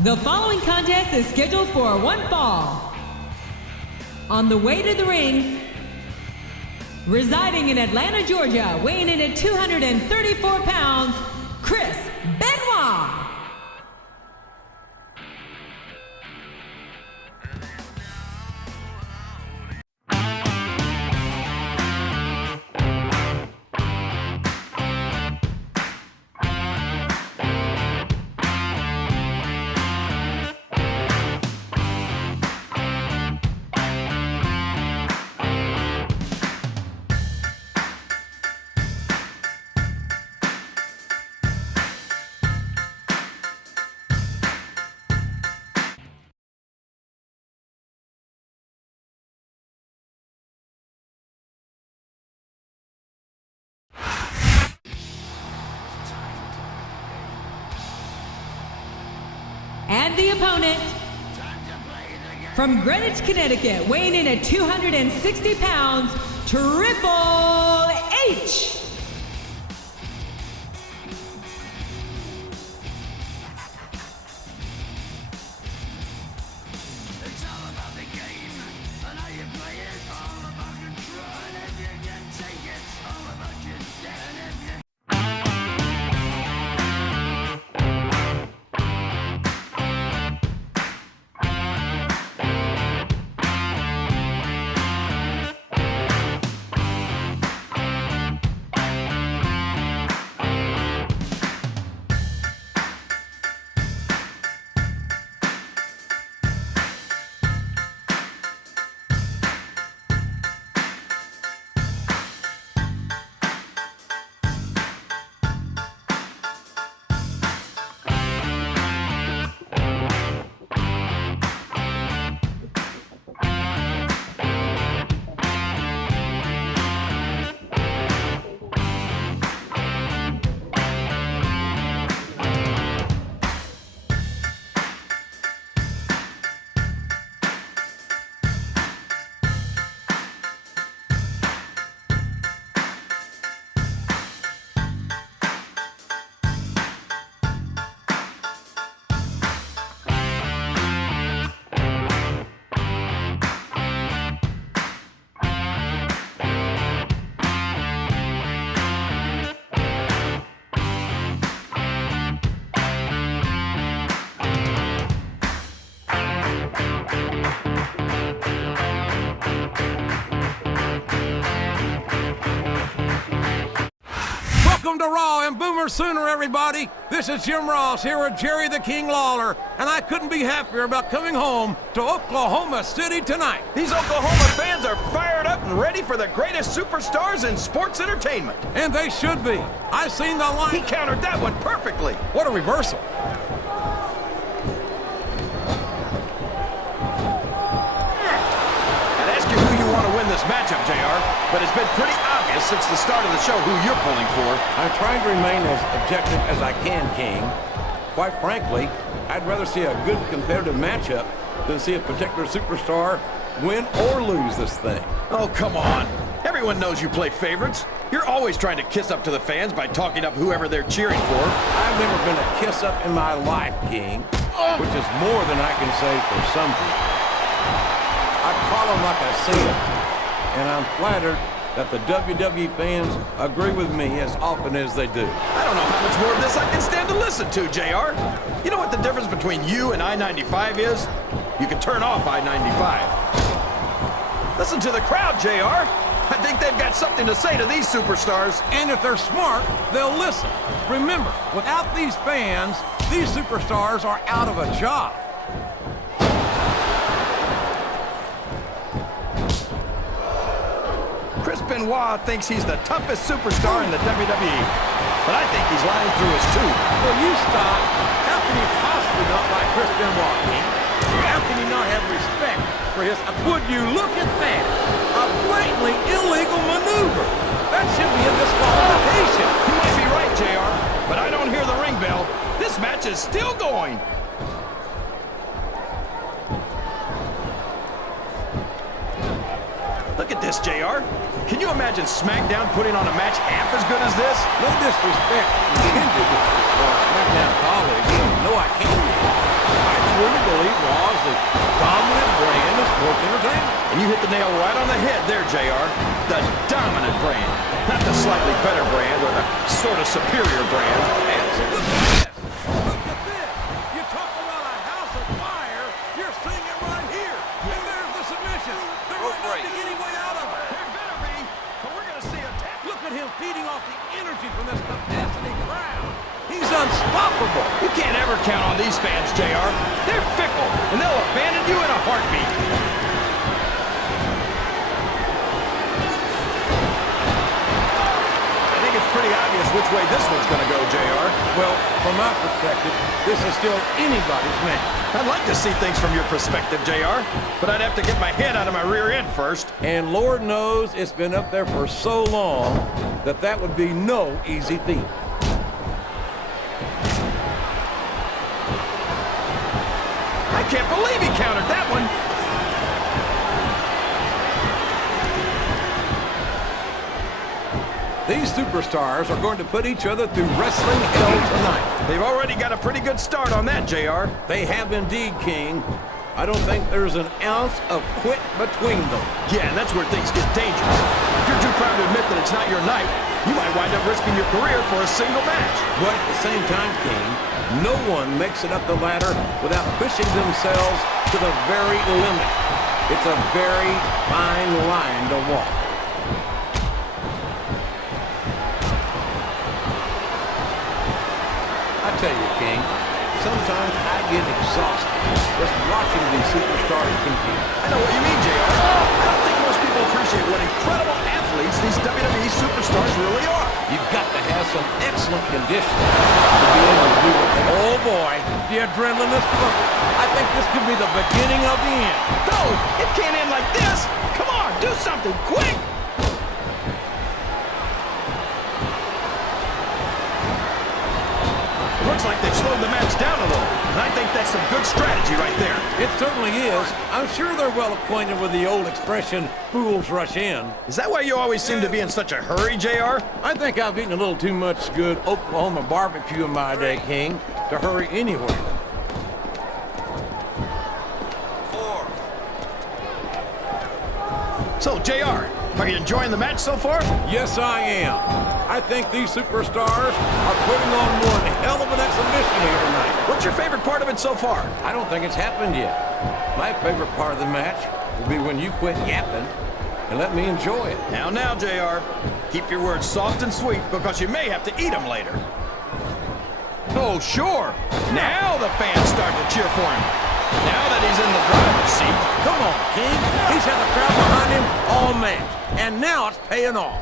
The following contest is scheduled for one fall. On the way to the ring, residing in Atlanta, Georgia, weighing in at 234 pounds, Chris Benoit. And the opponent, from Greenwich, Connecticut, weighing in at 260 pounds, Triple H. It's all about the game, and how you play it. All about control, and if you can take it, all about your debt, and if you Welcome to Raw and Boomer Sooner, everybody. This is Jim Ross here with Jerry the King Lawler, and I couldn't be happier about coming home to Oklahoma City tonight. These Oklahoma fans are fired up and ready for the greatest superstars in sports entertainment. And they should be. I seen the line. He countered that one perfectly. What a reversal. I'd ask you who you want to win this matchup, JR, but it's been pretty obvious since the start of the show who you're pulling for. I'm trying to remain as objective as I can, King. Quite frankly, I'd rather see a good competitive matchup than see a particular superstar win or lose this thing. Oh, come on. Everyone knows you play favorites. You're always trying to kiss up to the fans by talking up whoever they're cheering for. I've never been a kiss up in my life, King, which is more than I can say for some people. I call them like I see them, and I'm flattered that the WWE fans agree with me as often as they do. I don't know how much more of this I can stand to listen to, JR. You know what the difference between you and I-95 is? You can turn off I-95. Listen to the crowd, JR. I think they've got something to say to these superstars. And if they're smart, they'll listen. Remember, without these fans, these superstars are out of a job. Chris Benoit thinks he's the toughest superstar in the WWE, but I think he's lying through his tooth. Well, you stop. How can you possibly not like Chris Benoit, King? How can you not have respect for his... Would you look at that? A blatantly illegal maneuver. That should be a disqualification. You might be right, JR, but I don't hear the ring bell. This match is still going. Look at this, JR. Can you imagine SmackDown putting on a match half as good as this? No disrespect intended for SmackDown colleagues. No, I can't. I truly believe Raw is the dominant brand of sports entertainment. And you hit the nail right on the head there, JR. The dominant brand. Not the slightly better brand or the sort of superior brand. Absolutely, yes. Look at this. You talk about a house of fire. You're seeing it right here. And there's the submission. There might not be any way out of it. There better be, but we're going to see a tap. Look at him feeding off the energy from this capacity crowd. He's unstoppable. You can't ever count on these fans, JR. They're fickle, and they'll abandon you in a heartbeat. I think it's pretty obvious which way this one's going to go, JR. Well, from my perspective, this is still anybody's match. I'd like to see things from your perspective, JR, but I'd have to get my head out of my rear end first. And Lord knows it's been up there for so long that that would be no easy feat. I can't believe he countered that one. These superstars are going to put each other through wrestling hell tonight. They've already got a pretty good start on that, JR. They have indeed, King. I don't think there's an ounce of quit between them. Yeah, and that's where things get dangerous. If you're too proud to admit that it's not your night, you might wind up risking your career for a single match. But at the same time, King, no one makes it up the ladder without pushing themselves to the very limit. It's a very fine line to walk. I tell you, King, sometimes I get exhausted just watching these superstars compete. I know what you mean, JR. I don't think most people appreciate what incredible athletes these WWE superstars really are. You've got to have some excellent conditioning to be able to do it. Oh boy, the adrenaline is pumping. I think this could be the beginning of the end. No, it can't end like this. Come on, do something quick. Looks like they've slowed the match down a little, and I think that's some good strategy right there. It certainly is. I'm sure they're well acquainted with the old expression, fools rush in. Is that why you always seem to be in such a hurry, JR? I think I've eaten a little too much good Oklahoma barbecue in my day, King, to hurry anywhere. 4. So, JR, are you enjoying the match so far? Yes, I am. I think these superstars are putting on one hell of an exhibition here tonight. What's your favorite part of it so far? I don't think it's happened yet. My favorite part of the match will be when you quit yapping and let me enjoy it. Now, JR, keep your words soft and sweet because you may have to eat them later. Oh, sure. Now the fans start to cheer for him. Now that he's in the driver's seat. Come on, King. He's had the crowd behind him all match, and now it's paying off.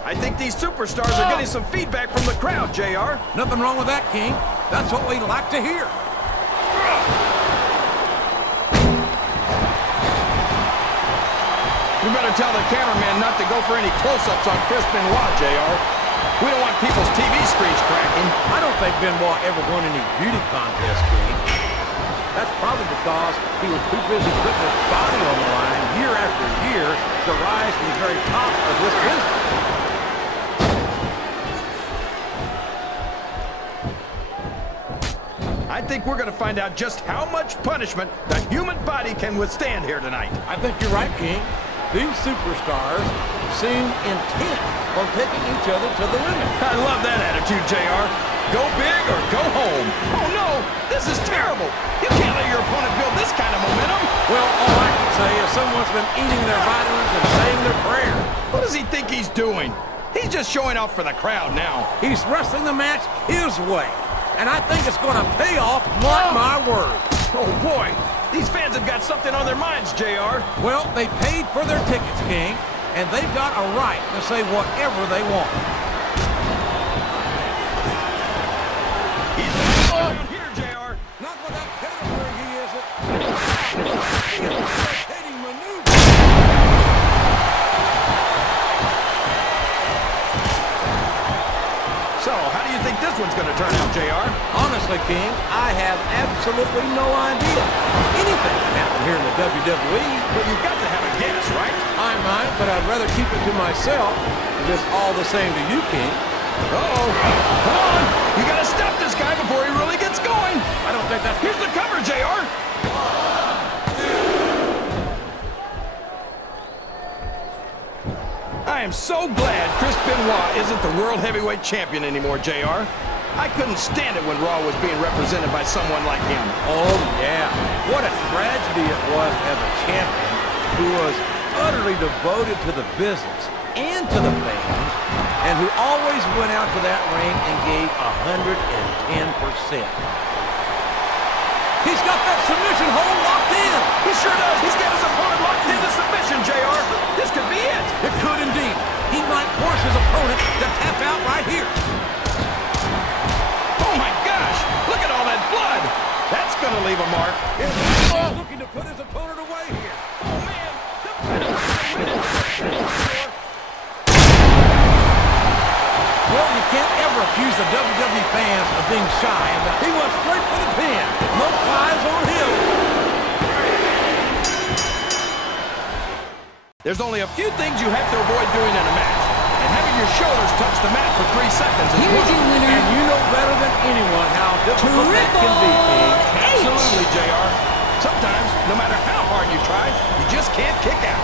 I think these superstars are getting some feedback from the crowd, JR. Nothing wrong with that, King. That's what we like to hear. You better tell the cameraman not to go for any close-ups on Chris Benoit, JR. We don't want people's TV screens cracking. I don't think Benoit ever won any beauty contest, King. That's probably because he was too busy putting his body on the line year after year to rise to the very top of this business. I think we're going to find out just how much punishment the human body can withstand here tonight. I think you're right, King. These superstars seem intent on taking each other to the limit. I love that attitude, JR. Go big or go home. Oh, no, this is terrible. You can't let your opponent build this kind of momentum. Well, all I can say is someone's been eating their vitamins and saying their prayers. What does he think he's doing? He's just showing off for the crowd now. He's wrestling the match his way, and I think it's going to pay off, mark my word. Oh, boy. These fans have got something on their minds, JR. Well, they paid for their tickets, King, and they've got a right to say whatever they want. He's around here, JR. Not with that pedigree, he isn't. Rotating maneuver. So, how do you think this one's going to turn out, JR? Honestly, King, I have absolutely no idea. Anything can happen here in the WWE. But you've got to have a guess, right? I might, but I'd rather keep it to myself if it's all the same to you, King. Uh-oh. Come on. You got to stop this guy before he really gets going. I don't think that's... Here's the cover, JR. I am so glad Chris Benoit isn't the World Heavyweight Champion anymore, JR. I couldn't stand it when Raw was being represented by someone like him. Oh, yeah. What a tragedy it was to have a champion who was utterly devoted to the business and to the fans, and who always went out to that ring and gave 110%. He's got that submission hold locked in. He sure does. He's got his opponent locked into submission, JR. This could be it. It could indeed. He might force his opponent to tap out right here. Oh, my gosh. Look at all that blood. That's going to leave a mark. He's looking to put his opponent away here. Oh, man. Well, you can't ever accuse the WWE fans of being shy, and he went straight for the pin. No eyes on him. There's only a few things you have to avoid doing in a match, and having your shoulders touch the mat for 3 seconds is Here's one. your winner. And you know better than anyone how difficult that can be, King. Absolutely, JR. Sometimes, no matter how hard you try, you just can't kick out.